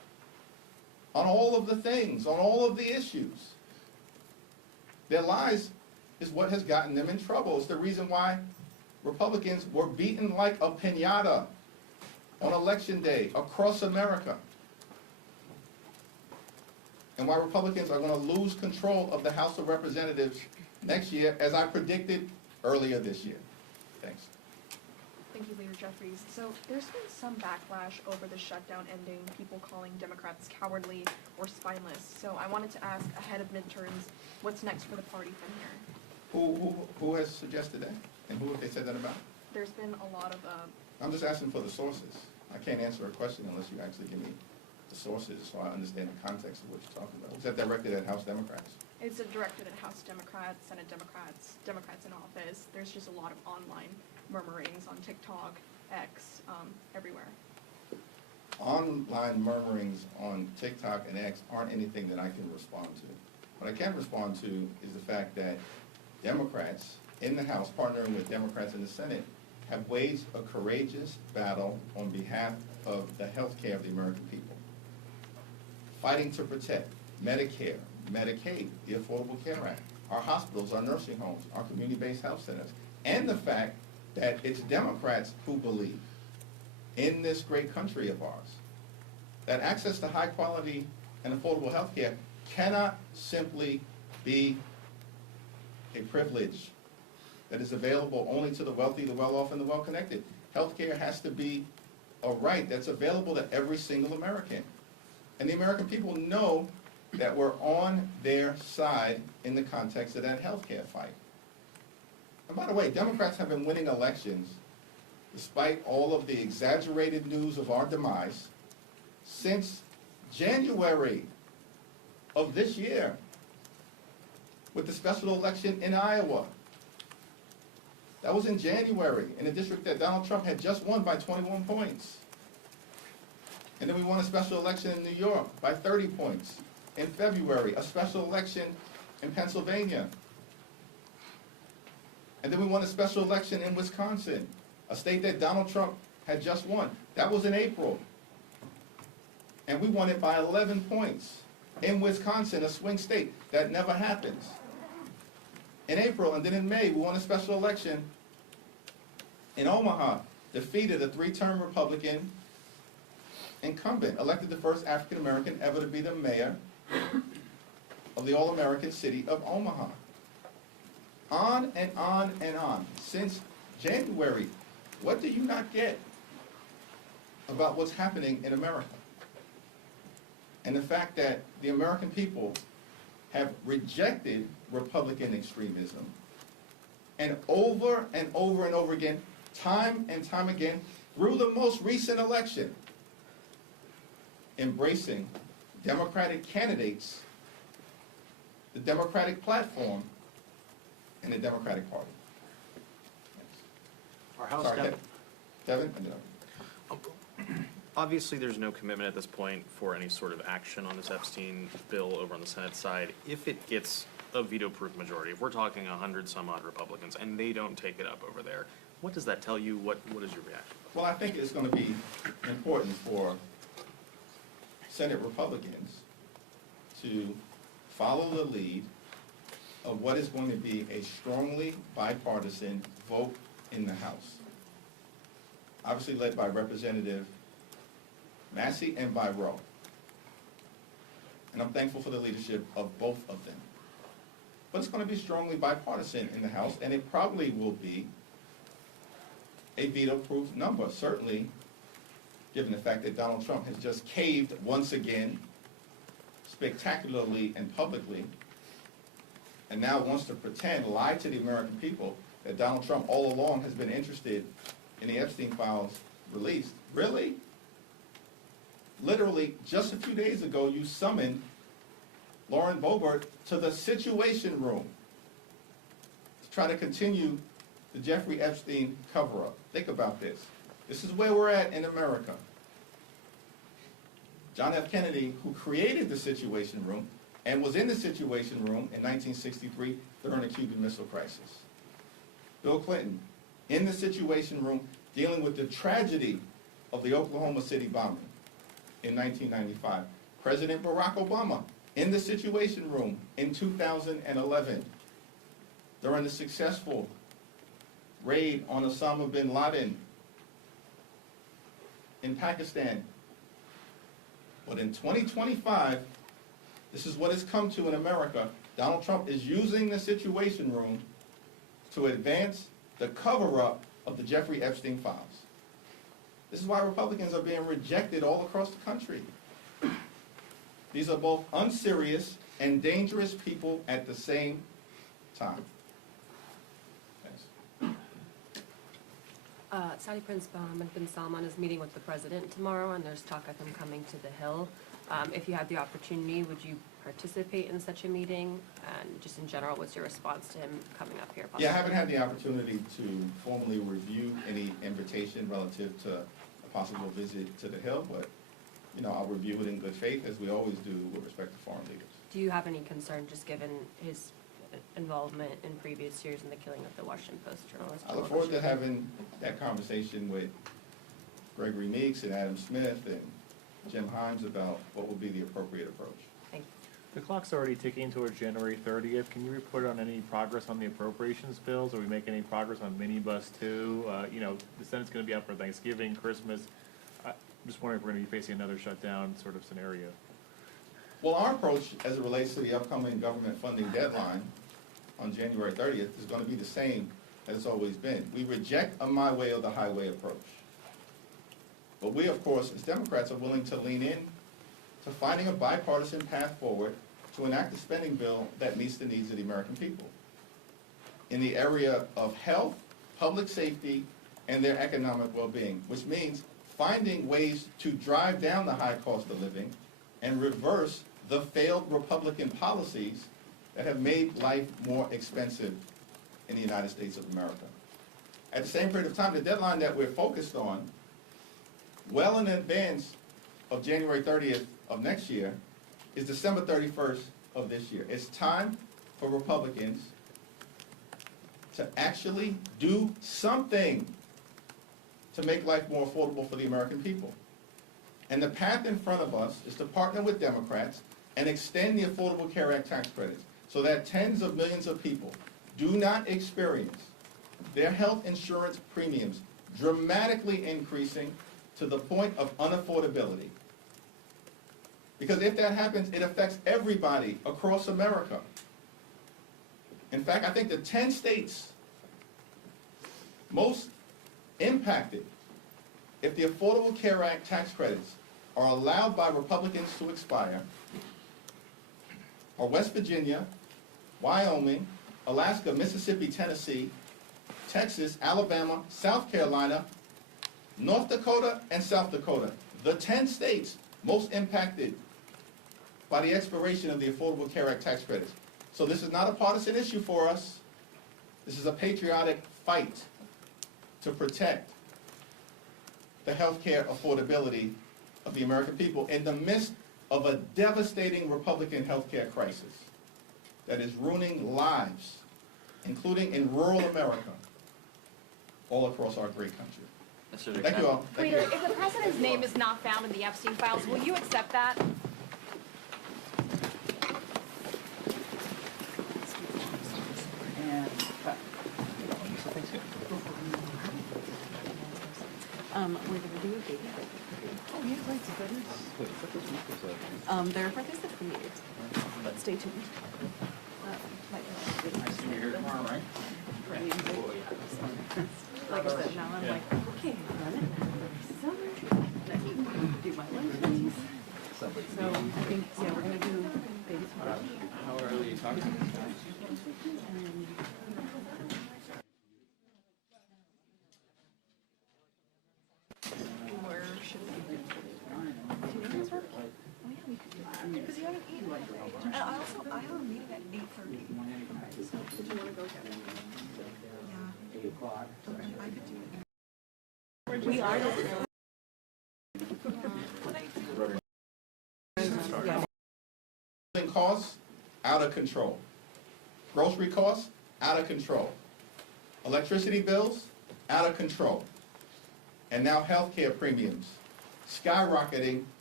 on all of the things, on all of the issues. Their lies is what has gotten them in trouble. It's the reason why Republicans were beaten like a piñata on Election Day across America. And why Republicans are going to lose control of the House of Representatives next year, as I predicted earlier this year. Thanks. Thank you, Leader Jeffries. So there's been some backlash over the shutdown ending, people calling Democrats cowardly or spineless. So I wanted to ask ahead of midterms, what's next for the party from here? Who has suggested that? And who have they said that about? There's been a lot of, I'm just asking for the sources. I can't answer a question unless you actually give me the sources so I understand the context of what you're talking about. Was that directed at House Democrats? it's directed at House Democrats, Senate Democrats, Democrats in office. There's just a lot of online murmurings on TikTok, X, everywhere. Online murmurings on TikTok and X aren't anything that I can respond to. What I can respond to is the fact that Democrats in the House, partnering with Democrats in the Senate, have waged a courageous battle on behalf of the health care of the American people, fighting to protect Medicare, Medicaid, the Affordable Care Act, our hospitals, our nursing homes, our community-based health centers, and the fact that it's Democrats who believe in this great country of ours that access to high-quality and affordable health care cannot simply be a privilege that is available only to the wealthy, the well-off, and the well-connected. Health care has to be a right that's available to every single American. And the American people know that we're on their side in the context of that health care fight. And by the way, Democrats have been winning elections despite all of the exaggerated news of our demise since January of this year with the special election in Iowa. That was in January, in a district that Donald Trump had just won by 21 points. And then we won a special election in New York by 30 points. In February, a special election in Pennsylvania. And then we won a special election in Wisconsin, a state that Donald Trump had just won. That was in April. And we won it by 11 points. In Wisconsin, a swing state. That never happens. In April, and then in May, we won a special election in Omaha, defeated a three-term Republican incumbent, elected the first African-American ever to be the mayor of the all-American city of Omaha. On and on and on. Since January, what do you not get about what's happening in America? And the fact that the American people have rejected Republican extremism, and over and over and over again, time and time again, through the most recent election, embracing Democratic candidates, the Democratic platform, and the Democratic Party. Our House Sorry, Devin? And then Obviously, there's no commitment at this point for any sort of action on this Epstein bill over on the Senate side. If it gets a veto-proof majority, if we're talking 100-some-odd Republicans and they don't take it up over there, what does that tell you? What is your reaction? Well, I think it's going to be important for Senate Republicans to follow the lead of what is going to be a strongly bipartisan vote in the House. Obviously led by Representative Massey and by Rowe. And I'm thankful for the leadership of both of them. But it's going to be strongly bipartisan in the House, and it probably will be a veto-proof number, certainly given the fact that Donald Trump has just caved once again, spectacularly and publicly, and now wants to pretend, lie to the American people, that Donald Trump all along has been interested in the Epstein files released. Really? Literally, just a few days ago, you summoned Lauren Boebert to the Situation Room to try to continue the Jeffrey Epstein cover-up. Think about this. This is where we're at in America. John F. Kennedy, who created the Situation Room and was in the Situation Room in 1963 during the Cuban Missile Crisis. Bill Clinton, in the Situation Room, dealing with the tragedy of the Oklahoma City bombing in 1995. President Barack Obama in the Situation Room in 2011 during the successful raid on Osama bin Laden in Pakistan. But in 2025, this is what it's come to in America. Donald Trump is using the Situation Room to advance the cover-up of the Jeffrey Epstein files. This is why Republicans are being rejected all across the country. These are both unserious and dangerous people at the same time. Thanks. Saudi Prince Mohammed bin Salman is meeting with the president tomorrow, and there's talk of him coming to the Hill. If you had the opportunity, would you participate in such a meeting? And just in general, what's your response to him coming up here? Yeah, I haven't had the opportunity to formally review any invitation relative to a possible visit to the Hill, but you know, I'll review it in good faith, as we always do with respect to foreign leaders. Do you have any concern, just given his involvement in previous years in the killing of the Washington Post journalist? I look forward to having that conversation with Gregory Meeks and Adam Smith and Jim Himes about what will be the appropriate approach. Thank you. The clock's already ticking towards January 30th. Can you report on any progress on the appropriations bills? Are we making any progress on minibus 2? You know, the Senate's going to be up for Thanksgiving, Christmas. I'm just wondering if we're going to be facing another shutdown sort of scenario. Well, our approach as it relates to the upcoming government funding deadline on January 30th is going to be the same as it's always been. We reject a my way or the highway approach. But we, of course, as Democrats, are willing to lean in to finding a bipartisan path forward to enact a spending bill that meets the needs of the American people in the area of health, public safety, and their economic well-being, which means finding ways to drive down the high cost of living and reverse the failed Republican policies that have made life more expensive in the United States of America. At the same period of time, the deadline that we're focused on, well in advance of January 30th of next year, is December 31st of this year. It's time for Republicans to actually do something to make life more affordable for the American people. And the path in front of us is to partner with Democrats and extend the Affordable Care Act tax credits so that tens of millions of people do not experience their health insurance premiums dramatically increasing to the point of unaffordability. Because if that happens, it affects everybody across America. In fact, I think the 10 states most impacted if the Affordable Care Act tax credits are allowed by Republicans to expire are West Virginia, Wyoming, Alaska, Mississippi, Tennessee, Texas, Alabama, South Carolina, North Dakota, and South Dakota. The 10 states most impacted by the expiration of the Affordable Care Act tax credits. So this is not a partisan issue for us. This is a patriotic fight to protect the health care affordability of the American people in the midst of a devastating Republican health care crisis that is ruining lives, including in rural America, all across our great country. Thank you all. Thank Leader, you. if the president's name is not found in the Epstein files, will you accept that? We're gonna do a big. Oh, yeah, right, so that is. They're participating, but stay tuned. I see you here tomorrow, right? Like I said, now I'm like, okay, run it. Summer. Let me do my lunch. So I think, yeah, we're gonna do baby tomorrow. How early are you talking? Where should we be? Because you haven't eaten. And I have a meeting at 8:30. So did you want to go get it? Yeah. 8 o'clock. I could do it. We are. Costs out of control. Grocery costs out of control. Electricity bills out of control. And now healthcare premiums skyrocketing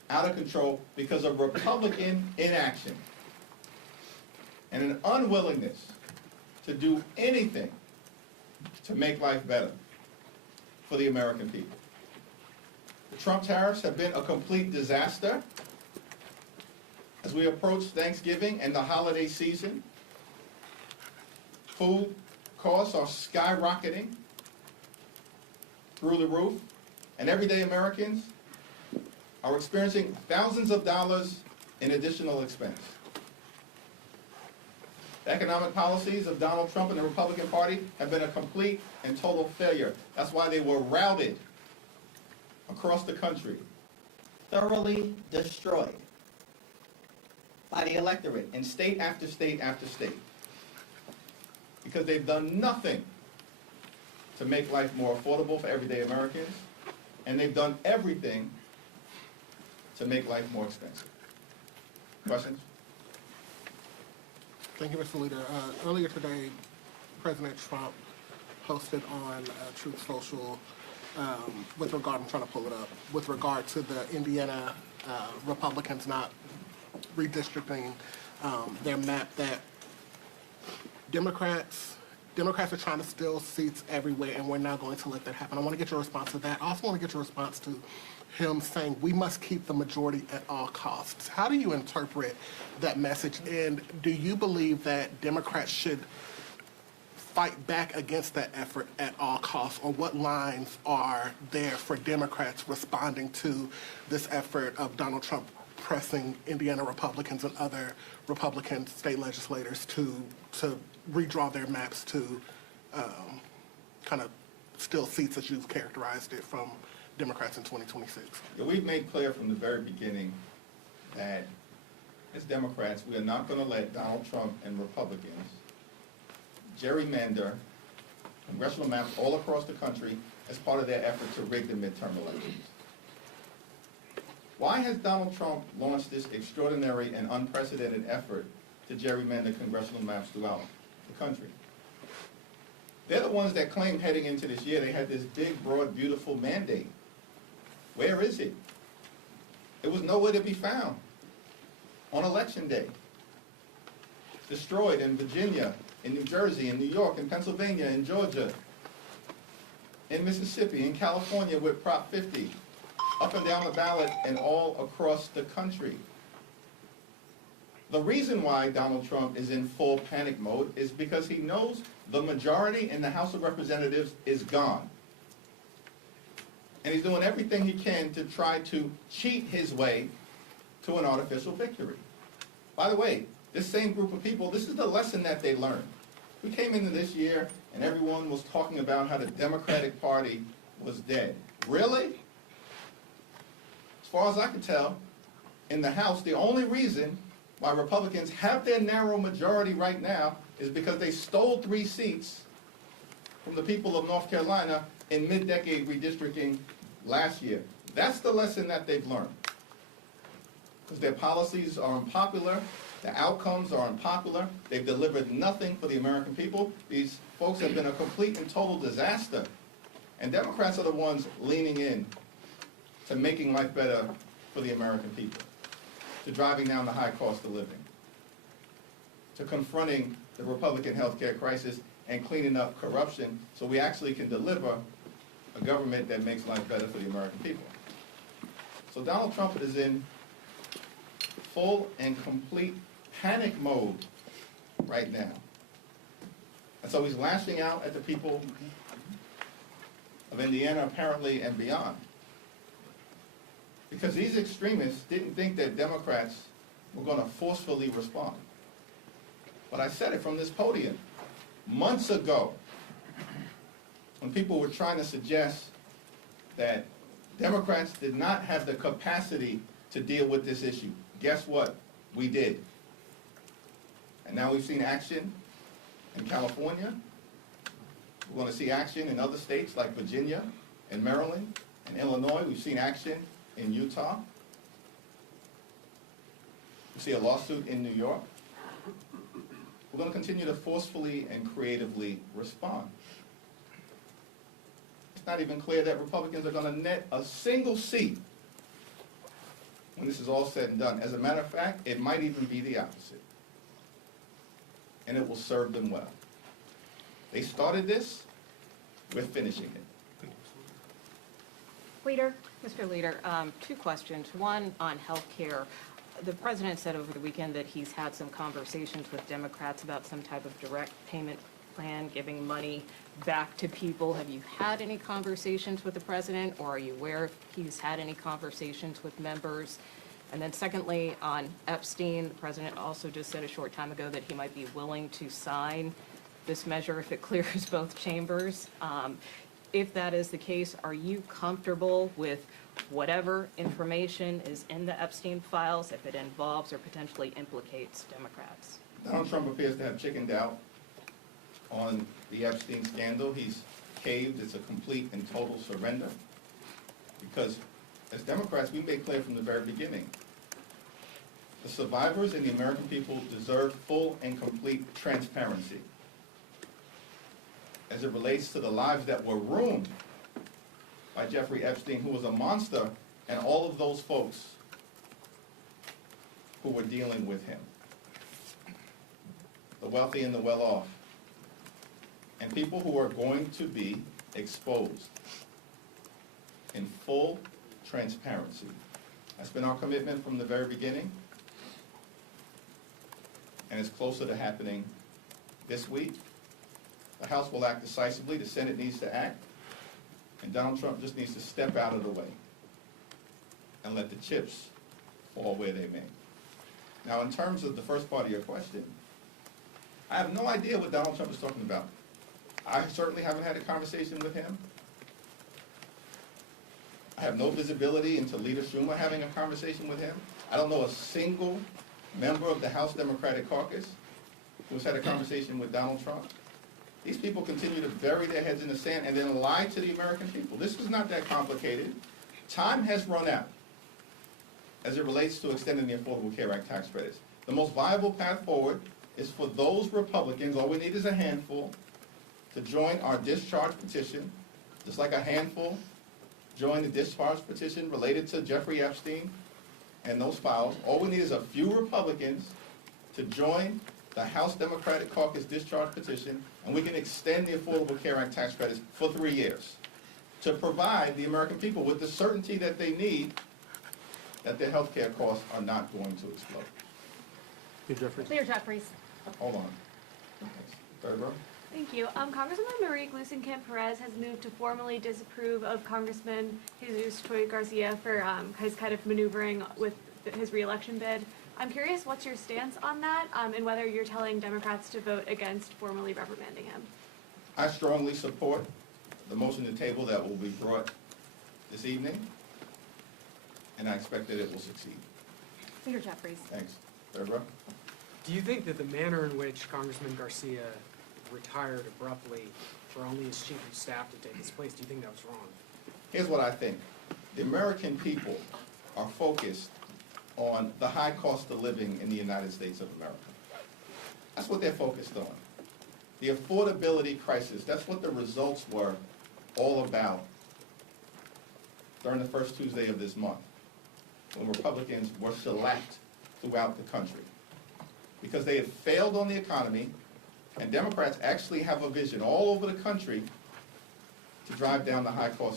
out of control because of Republican inaction and an unwillingness to do anything to make life better for the American people. The Trump tariffs have been a complete disaster. As we approach Thanksgiving and the holiday season, food costs are skyrocketing through the roof, and everyday Americans are experiencing thousands of dollars in additional expense. The economic policies of Donald Trump and the Republican Party have been a complete and total failure. That's why they were routed across the country, thoroughly destroyed by the electorate in state after state after state, because they've done nothing to make life more affordable for everyday Americans, and they've done everything to make life more expensive. Questions? Thank you, Mr. Leader. Earlier today, President Trump posted on Truth Social with regard, I'm trying to pull it up, with regard to the Indiana Republicans not redistricting their map, that Democrats are trying to steal seats everywhere, and we're not going to let that happen. I want to get your response to that. I also want to get your response to him saying we must keep the majority at all costs. How do you interpret that message, and do you believe that Democrats should fight back against that effort at all costs, or what lines are there for Democrats responding to this effort of Donald Trump pressing Indiana Republicans and other Republican state legislators to redraw their maps to kind of steal seats, as you've characterized it, from Democrats in 2026? Yeah, we've made clear from the very beginning that as Democrats, we are not going to let Donald Trump and Republicans gerrymander congressional maps all across the country as part of their effort to rig the midterm elections. Why has Donald Trump launched this extraordinary and unprecedented effort to gerrymander congressional maps throughout the country? They're the ones that claimed heading into this year they had this big, broad, beautiful mandate. Where is it? It was nowhere to be found on Election Day. Destroyed in Virginia, in New Jersey, in New York, in Pennsylvania, in Georgia, in Mississippi, in California with Prop 50, up and down the ballot and all across the country. The reason why Donald Trump is in full panic mode is because he knows the majority in the House of Representatives is gone. And he's doing everything he can to try to cheat his way to an artificial victory. By the way, this same group of people, this is the lesson that they learned. We came into this year and everyone was talking about how the Democratic Party was dead. Really? As far as I can tell, in the House, the only reason why Republicans have their narrow majority right now is because they stole 3 seats from the people of North Carolina in mid-decade redistricting last year. That's the lesson that they've learned. Because their policies are unpopular, the outcomes are unpopular, they've delivered nothing for the American people. These folks have been a complete and total disaster. And Democrats are the ones leaning in to making life better for the American people, to driving down the high cost of living, to confronting the Republican health care crisis and cleaning up corruption so we actually can deliver a government that makes life better for the American people. So Donald Trump is in full and complete panic mode right now. And so he's lashing out at the people of Indiana, apparently, and beyond. Because these extremists didn't think that Democrats were going to forcefully respond. But I said it from this podium months ago when people were trying to suggest that Democrats did not have the capacity to deal with this issue. Guess what? We did. And now we've seen action in California. We're going to see action in other states like Virginia and Maryland and Illinois. We've seen action in Utah. We see a lawsuit in New York. We're going to continue to forcefully and creatively respond. It's not even clear that Republicans are going to net a single seat when this is all said and done. As a matter of fact, it might even be the opposite. And it will serve them well. They started this, we're finishing it. Leader? Mr. Leader, two questions. One on health care. The president said over the weekend that he's had some conversations with Democrats about some type of direct payment plan, giving money back to people. Have you had any conversations with the president, or are you aware if he's had any conversations with members? And then secondly, on Epstein, the president also just said a short time ago that he might be willing to sign this measure if it clears both chambers. If that is the case, are you comfortable with whatever information is in the Epstein files if it involves or potentially implicates Democrats? Donald Trump appears to have chickened out on the Epstein scandal. He's caved. It's a complete and total surrender. Because as Democrats, we made clear from the very beginning, the survivors and the American people deserve full and complete transparency as it relates to the lives that were ruined by Jeffrey Epstein, who was a monster, and all of those folks who were dealing with him. The wealthy and the well-off. And people who are going to be exposed in full transparency. That's been our commitment from the very beginning. And it's closer to happening this week. The House will act decisively, the Senate needs to act, and Donald Trump just needs to step out of the way and let the chips fall where they may. Now, in terms of the first part of your question, I have no idea what Donald Trump is talking about. I certainly haven't had a conversation with him. I have no visibility into Leader Schumer having a conversation with him. I don't know a single member of the House Democratic Caucus who's had a conversation with Donald Trump. These people continue to bury their heads in the sand and then lie to the American people. This is not that complicated. Time has run out as it relates to extending the Affordable Care Act tax credits. The most viable path forward is for those Republicans, all we need is a handful, to join our discharge petition, just like a handful joined the discharge petition related to Jeffrey Epstein and those files. All we need is a few Republicans to join the House Democratic Caucus discharge petition, and we can extend the Affordable Care Act tax credits for 3 years to provide the American people with the certainty that they need that their health care costs are not going to explode. Leader Jeffries. Hold on. Third row. Thank you. Congresswoman Marie Gluesenkamp-Perez has moved to formally disapprove of Congressman Jesus Troy Garcia for his kind of maneuvering with his reelection bid. I'm curious what's your stance on that and whether you're telling Democrats to vote against formally reprimanding him. I strongly support the motion to table that will be brought this evening, and I expect that it will succeed. Leader Jeffries. Thanks. Third row. Do you think that the manner in which Congressman Garcia retired abruptly for only his chief of staff to take his place, do you think that was wrong? Here's what I think. The American people are focused on the high cost of living in the United States of America. That's what they're focused on. The affordability crisis, that's what the results were all about during the first Tuesday of this month, when Republicans were shellacked throughout the country. Because they had failed on the economy, and Democrats actually have a vision all over the country to drive down the high cost